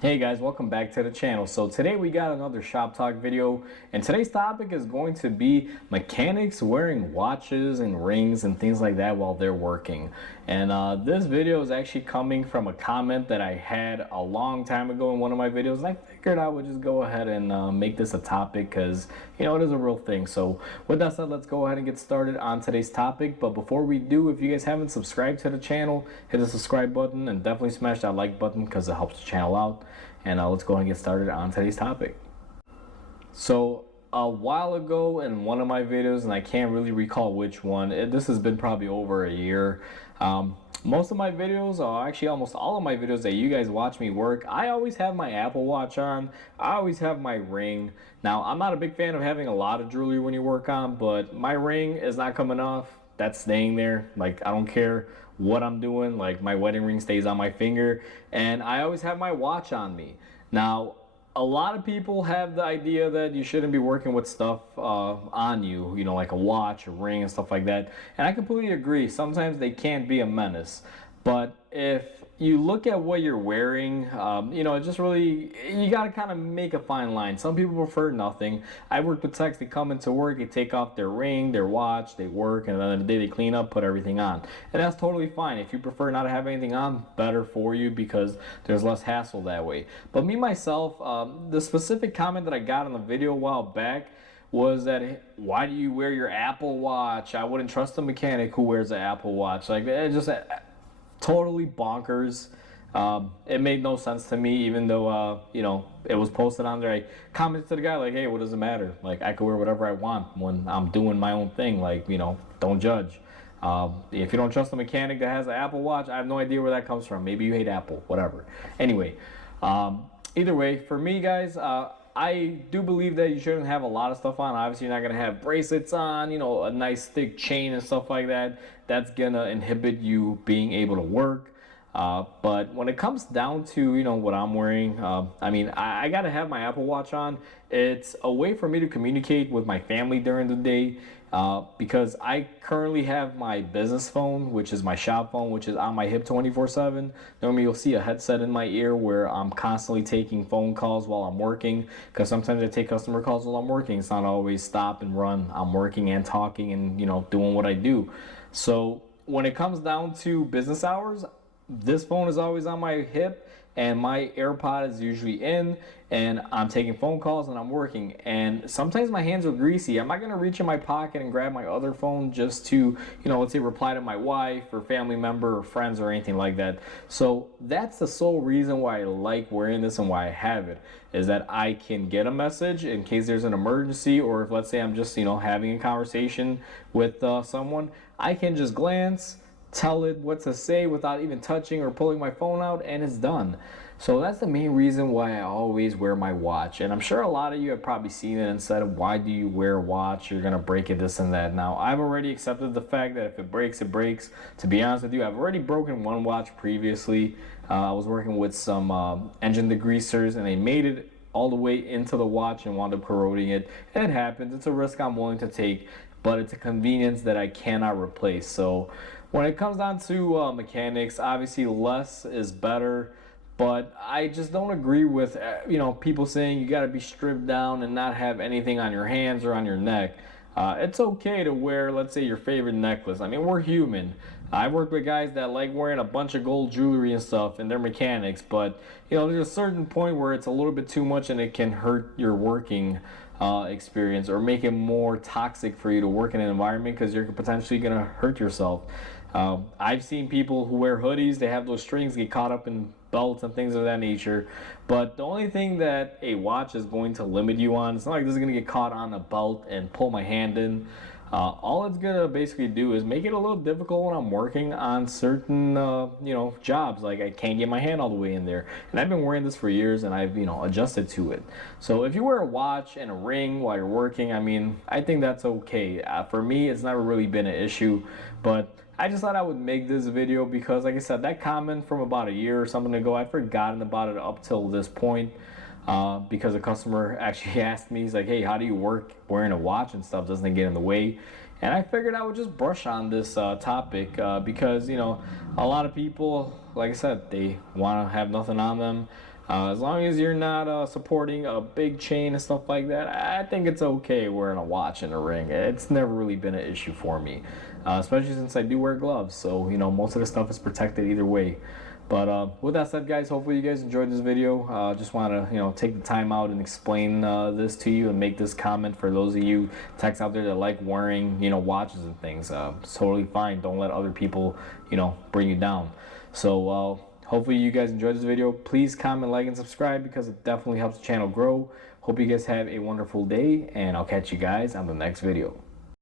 Hey guys, welcome back to the channel. So today we got another shop talk video, and today's topic is going to be mechanics wearing watches and rings and things like that while they're working. And this video is actually coming from a comment that I had a long time ago in one of my videos, and I figured I would just go ahead and make this a topic because it is a real thing. So with that said, let's go ahead and get started on today's topic. But before we do, if you guys haven't subscribed to the channel, hit the subscribe button and definitely smash that like button because it helps the channel out. And let's go ahead and get started on today's topic. So a while ago in one of my videos, and I can't really recall which one, this has been probably over a year. Most of my videos, or actually almost all of my videos that you guys watch me work, I always have my Apple Watch on. I always have my ring. Now, I'm not a big fan of having a lot of jewelry when you work on, but my ring is not coming off. That's staying there. Like, I don't care what I'm doing. Like, my wedding ring stays on my finger, and I always have my watch on me. Now, a lot of people have the idea that you shouldn't be working with stuff on you, like a watch, a ring, and stuff like that. And I completely agree. Sometimes they can be a menace. But if you look at what you're wearing, it just really, you got to kind of make a fine line. Some people prefer nothing. I work with techs that come into work, they take off their ring, their watch, they work, and then the day they clean up, put everything on. And that's totally fine. If you prefer not to have anything on, better for you because there's less hassle that way. But me, myself, the specific comment that I got in the video a while back was that, why do you wear your Apple Watch? I wouldn't trust a mechanic who wears an Apple Watch. Like, it just totally bonkers. It made no sense to me, even though it was posted on there. I commented to the guy like, "Hey, what does it matter? Like, I can wear whatever I want when I'm doing my own thing. Like, don't judge. If you don't trust a mechanic that has an Apple Watch, I have no idea where that comes from. Maybe you hate Apple, whatever. Anyway, either way, for me, guys, I do believe that you shouldn't have a lot of stuff on. Obviously, you're not gonna have bracelets on, a nice thick chain and stuff like that. That's gonna inhibit you being able to work. But when it comes down to what I'm wearing, I gotta have my Apple Watch on. It's a way for me to communicate with my family during the day, because I currently have my business phone, which is my shop phone, which is on my hip 24/7. Normally you'll see a headset in my ear where I'm constantly taking phone calls while I'm working, because sometimes I take customer calls while I'm working. It's not always stop and run. I'm working and talking and doing what I do. So when it comes down to business hours, this phone is always on my hip and my AirPod is usually in, and I'm taking phone calls and I'm working, and sometimes my hands are greasy. I'm not going to reach in my pocket and grab my other phone just to let's say reply to my wife or family member or friends or anything like that. So that's the sole reason why I like wearing this and why I have it, is that I can get a message in case there's an emergency, or if let's say I'm just having a conversation with someone, I can just glance, tell it what to say without even touching or pulling my phone out, and it's done. So that's the main reason why I always wear my watch. And I'm sure a lot of you have probably seen it and said, why do you wear a watch? You're gonna break it, this and that. Now, I've already accepted the fact that if it breaks, it breaks. To be honest with you, I've already broken one watch previously. I was working with some engine degreasers, and they made it all the way into the watch and wound up corroding it. It happens. It's a risk I'm willing to take, but it's a convenience that I cannot replace. So when it comes down to mechanics, obviously less is better, but I just don't agree with people saying you got to be stripped down and not have anything on your hands or on your neck. It's okay to wear, let's say, your favorite necklace. I mean, we're human. I work with guys that like wearing a bunch of gold jewelry and stuff, and they're mechanics, but there's a certain point where it's a little bit too much and it can hurt your working experience, or make it more toxic for you to work in an environment because you're potentially going to hurt yourself. I've seen people who wear hoodies, they have those strings get caught up in belts and things of that nature. But the only thing that a watch is going to limit you on, it's not like this is going to get caught on a belt and pull my hand in. All it's going to basically do is make it a little difficult when I'm working on certain, jobs. Like, I can't get my hand all the way in there. And I've been wearing this for years, and I've, adjusted to it. So if you wear a watch and a ring while you're working, I think that's okay. For me, it's never really been an issue. But I just thought I would make this video because, like I said, that comment from about a year or something ago, I'd forgotten about it up till this point. Because a customer actually asked me, he's like, hey, how do you work wearing a watch and stuff? Doesn't it get in the way? And I figured I would just brush on this topic because, a lot of people, like I said, they want to have nothing on them. As long as you're not supporting a big chain and stuff like that, I think it's okay wearing a watch and a ring. It's never really been an issue for me, especially since I do wear gloves. So, most of the stuff is protected either way. But with that said, guys, hopefully you guys enjoyed this video. Just want to, take the time out and explain this to you and make this comment for those of you techs out there that like wearing, watches and things. It's totally fine. Don't let other people, bring you down. So hopefully you guys enjoyed this video. Please comment, like, and subscribe because it definitely helps the channel grow. Hope you guys have a wonderful day, and I'll catch you guys on the next video.